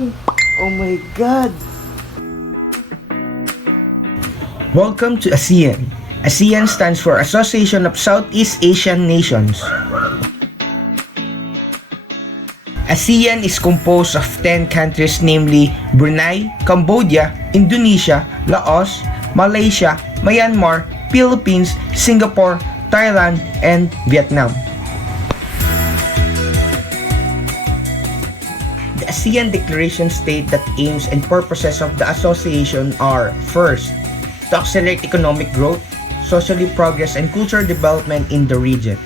Oh my God! Welcome to Asean. Asean stands for Association of Southeast Asian Nations. ASEAN is composed of 10 countries, namely Brunei, Cambodia, Indonesia, Laos, Malaysia, Myanmar, Philippines, Singapore, Thailand, and Vietnam. The ASEAN Declaration states that aims and purposes of the association are: first, to accelerate economic growth, social progress, and cultural development in the region.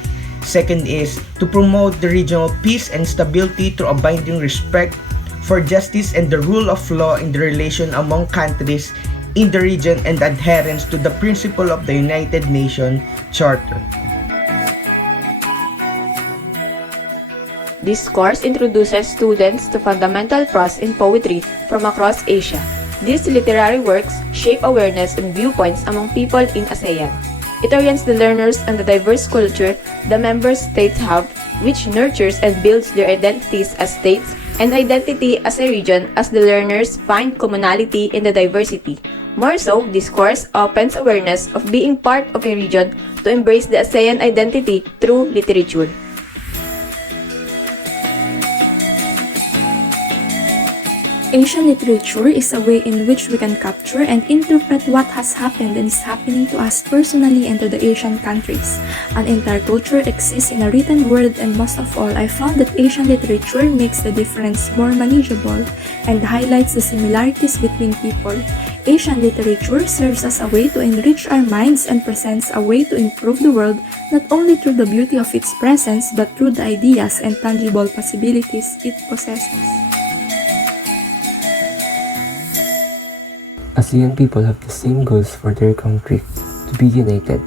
Second is to promote the regional peace and stability through a binding respect for justice and the rule of law in the relation among countries in the region and adherence to the principle of the United Nations Charter. This course introduces students to fundamental prose and poetry from across Asia. These literary works shape awareness and viewpoints among people in ASEAN. It orients the learners on the diverse culture the member states have, which nurtures and builds their identities as states and identity as a region as the learners find commonality in the diversity. More so, this course opens awareness of being part of a region to embrace the ASEAN identity through literature. Asian literature is a way in which we can capture and interpret what has happened and is happening to us personally and to the Asian countries. An entire culture exists in a written word, and most of all, I found that Asian literature makes the difference more manageable and highlights the similarities between people. Asian literature serves as a way to enrich our minds and presents a way to improve the world not only through the beauty of its presence but through the ideas and tangible possibilities it possesses. ASEAN people have the same goals for their country, to be united.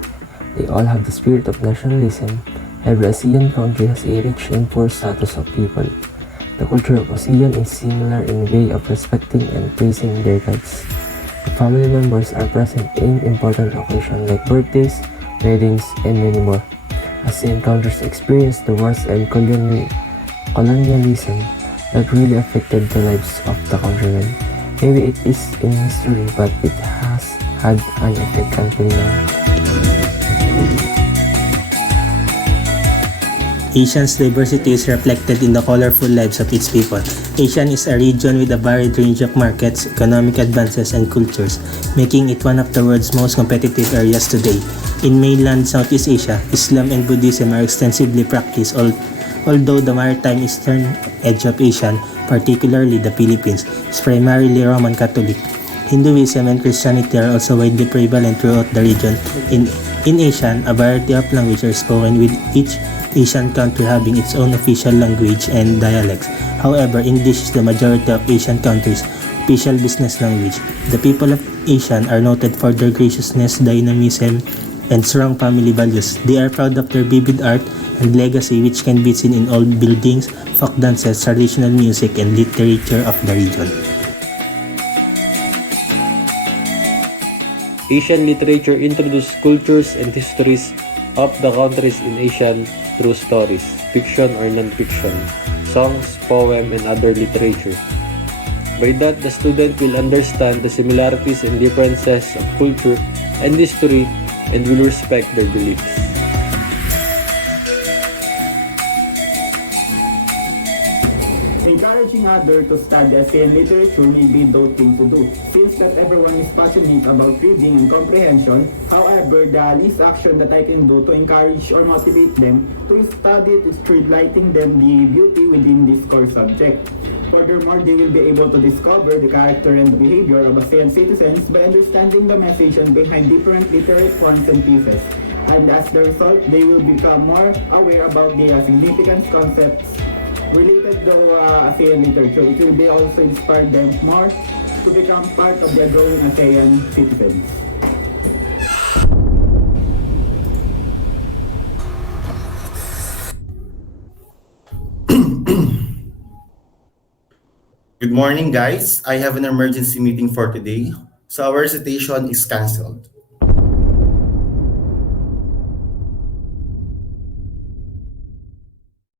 They all have the spirit of nationalism. Every ASEAN country has a rich and poor status of people. The culture of ASEAN is similar in way of respecting and praising their rights. The family members are present in important occasions like birthdays, weddings, and many more. ASEAN countries experienced the wars and colonialism that really affected the lives of the countrymen. Maybe it is in history, but it has had an effect until now. Asian's diversity is reflected in the colorful lives of its people. Asean is a region with a varied range of markets, economic advances, and cultures, making it one of the world's most competitive areas today. In mainland Southeast Asia, Islam and Buddhism are extensively practiced, although the maritime eastern edge of Asia, particularly the Philippines, is primarily Roman Catholic. Hinduism and Christianity are also widely prevalent throughout the region. In Asean, a variety of languages are spoken, with each Asian country having its own official language and dialects. However, English is the majority of Asian countries' official business language. The people of Asean are noted for their graciousness, dynamism, and strong family values. They are proud of their vivid art and legacy, which can be seen in old buildings, folk dances, traditional music, and literature of the region. Asian literature introduces cultures and histories of the countries in Asia through stories, fiction or non-fiction, songs, poem, and other literature. By that, the student will understand the similarities and differences of culture and history and will respect their beliefs. Encouraging others to study ASEAN literature may be the thing to do, since not everyone is passionate about reading and comprehension. However, the least action that I can do to encourage or motivate them to study is through lighting them the beauty within this core subject. Furthermore, they will be able to discover the character and behavior of ASEAN citizens by understanding the message behind different literary forms and pieces. And as the result, they will become more aware about the significant concepts related to ASEAN literature. It will be also inspire them more to become part of the growing ASEAN citizens. Good morning, guys. I have an emergency meeting for today, so our recitation is cancelled.